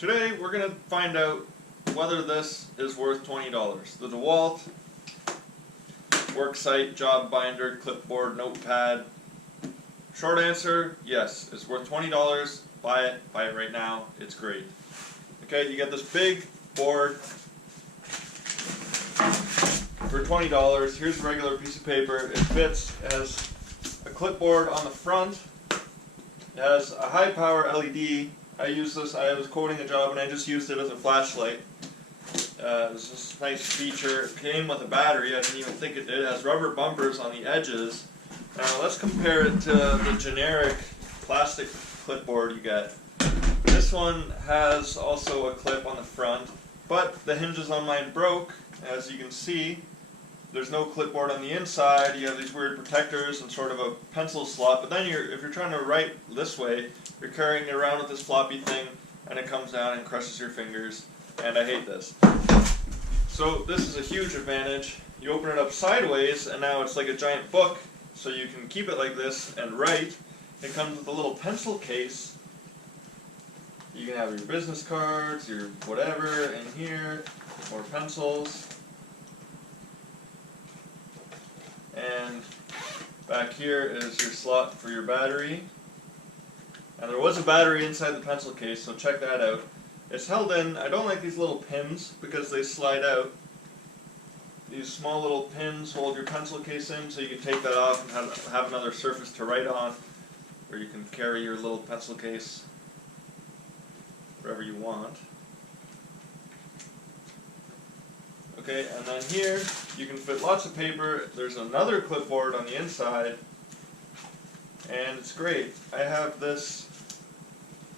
Today we're going to find out whether this is worth $20. The Dewalt worksite, job binder, clipboard, notepad. Short answer, yes, it's worth $20. Buy it right now, it's great. Okay, you get this big board for $20. Here's a regular piece of paper. It fits, it has a clipboard on the front. It has a high power LED. I use this, I was quoting a job and I just used it as a flashlight. It's this nice feature. It came with a battery, I didn't even think it did. It has rubber bumpers on the edges. Now let's compare it to the generic plastic clipboard you get. This one has also a clip on the front, but the hinges on mine broke. As you can see, there's no clipboard on the inside. You have these weird protectors and sort of a pencil slot, but then if you're trying to write this way, you're carrying it around with this floppy thing, and it comes down and crushes your fingers, and I hate this. So this is a huge advantage. You open it up sideways, and now it's like a giant book, so you can keep it like this and write. It comes with a little pencil case. You can have your business cards, your whatever in here, more pencils. And back here is your slot for your battery. And there was a battery inside the pencil case, so check that out. It's held in, I don't like these little pins because they slide out. These small little pins hold your pencil case in, so you can take that off and have another surface to write on, or you can carry your little pencil case wherever you want. Okay, and then here you can fit lots of paper. There's another clipboard on the inside, and it's great. I have this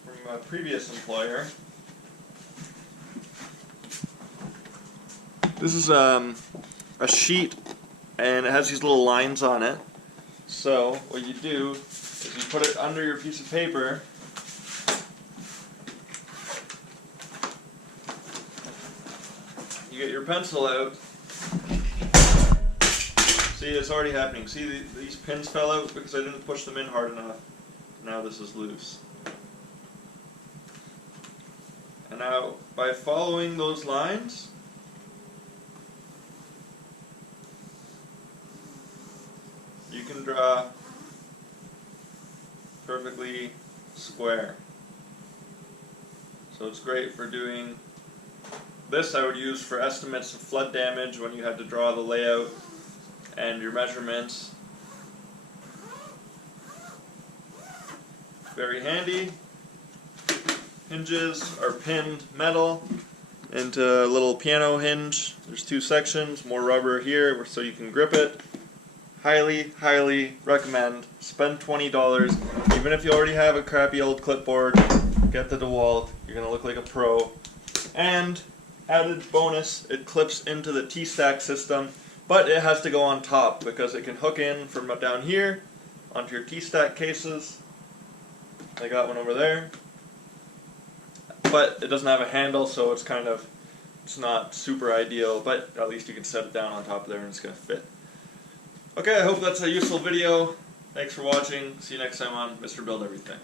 from a previous employer. This is a sheet, and it has these little lines on it. So what you do is you put it under your piece of paper. You get your pencil out. See, it's already happening. See, these pins fell out because I didn't push them in hard enough. Now this is loose. And now, by following those lines, you can draw perfectly square. So it's great for doing this. I would use for estimates of flood damage when you had to draw the layout and your measurements. Very handy. Hinges are pinned metal into a little piano hinge. There's two sections, more rubber here so you can grip it. Highly, highly recommend. Spend $20. Even if you already have a crappy old clipboard, get the Dewalt. You're going to look like a pro. And added bonus, it clips into the T-stack system, but it has to go on top because it can hook in from down here onto your T-stack cases. I got one over there. But it doesn't have a handle, so it's not super ideal, but at least you can set it down on top of there and it's going to fit. Okay, I hope that's a useful video. Thanks for watching. See you next time on Mr. Build Everything.